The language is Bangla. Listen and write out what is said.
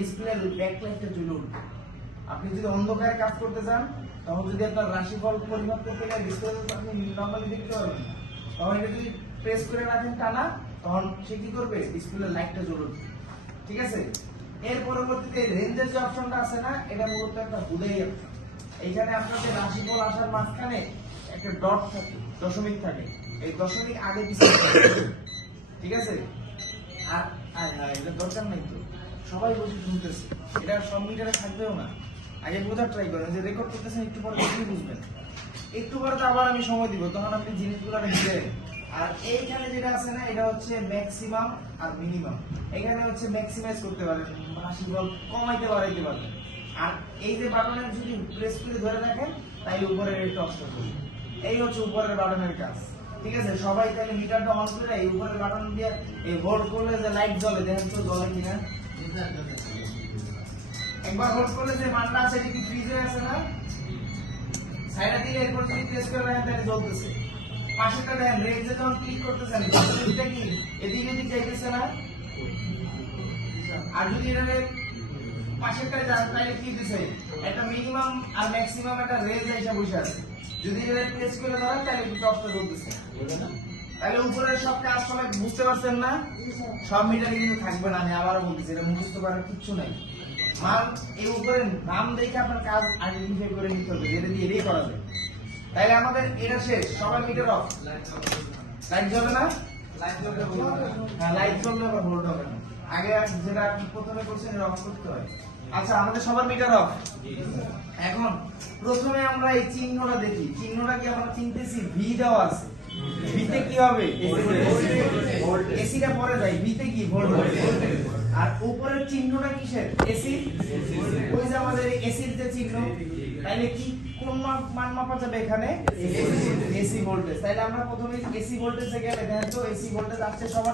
ডিসপ্লে ব্যাকলাইটটা জ্বলে উঠবে। আপনি যদি অন্ধকারে কাজ করতে চান তখন যদি আপনার রাশিফল পরিমাপ করতে গেলে ডিসপ্লে আপনি নরমালি দেখতে পারবেন না, তখন এটা যদি প্রেস করে রাখেন টানা, তখন সে কি করবে, ডিসপ্লে লাইটটা জ্বলে উঠবে। ঠিক আছে, এর পরবর্তীতে রেঞ্জের যে অপশনটা আছে না, এটা মূলত একটা হুদাই অপশন। এইখানে আপনাদের রাশিফল আসার মাঝখানে একটা ডট থাকে, দশমিক থাকে, এই দশমিক আগে পিছিয়ে ঠিক আছে। আর এটা দরকার নাই তো, সবাই বসে শুনতেছে, এটা সব মিটারে থাকবেও না। আগে বোঝার ট্রাই করেন, যে রেকর্ড করতেছেন একটু পরে কি বুঝবেন, একটু পরে তো আবার আমি সময় দিব, তখন আপনি জিনিসগুলো বুঝবেন। আর এইখানে যেটা আছে না, এটা হচ্ছে ম্যাক্সিমাম আর মিনিমাম। এখানে হচ্ছে ম্যাক্সিমাইজ করতে পারেন, রাশিফল কমাইতে বাড়াইতে পারবেন। আর এই যে বাটনের যদি প্রেস করে ধরে রাখেন, তাই উপরের এটা অফ করবে। এই হচ্ছে উপরের বাটনের কাজ। ঠিক আছে, সবাই তাহলে মিটারটা অন করে এই উপরের বাটন দিয়ে এই হোল্ড করলে যে লাইট জ্বলে, দেখেন তো জ্বলে কিনা। একবার হোল্ড করলে যে মানটা আছে এটা কি ফ্রিজ হয়ে আছে না, সাইডে দিলে এরপর যদি প্রেস করে রাখেন তাহলে জ্বলতেছে। পাশেরটা দেখেন, রেঞ্জে যখন ক্লিক করতেছেন এটা কি এদিকে এদিক যাইতেছে না। আর যদি এটা পাশেরটায় যান তাহলে কি দিছে, একটা মিনিমাম আর ম্যাক্সিমাম একটা রেঞ্জ এসে বসে আছে। যদি এটা প্রেস করে ধরেন তাহলে একটু টপটা জ্বলতেছে। তাহলে উপরের সব কাজ সবাই বুঝতে পারছেন না, সব মিটারে কিন্তু থাকবে না। আমি আবারও বলতেছি, এটা মুখস্থ করার কিচ্ছু নাই। মাল এই উপরে নাম দেখে আপনার কাজ আইডেন্টিফাই করে নিতে হবে, যেটা দিয়ে এটাই করা যায়। তাইলে আমাদের এটা শেষ, সবাই মিটার অফ। লাইট জ্বলে না, হ্যাঁ লাইট জ্বললে আবার হোল্ড হবে না। আগে যেটা আপনি প্রথমে করছেন এটা অফ করতে হয়। আচ্ছা, আমাদের সবার মিটার অফ। এখন প্রথমে আমরা এই চিহ্নটা দেখি, চিহ্নটা কি আমরা চিনতেছি, ভি দেওয়া আছে, ভিতে কি হবে, এসিটা পরে যায়, ভিতে কি ভোল্টেজ। আর উপরের চিহ্নটা কিসের, এসি, ওই যে আমাদের এসির যে চিহ্ন। তাইলে কি কোন মান মাপা যাবে এখানে, এসি ভোল্টেজ। তাইলে আমরা প্রথমে এসি ভোল্টেজে গেলে দেখেন তো এসি ভোল্টেজ আসছে সবার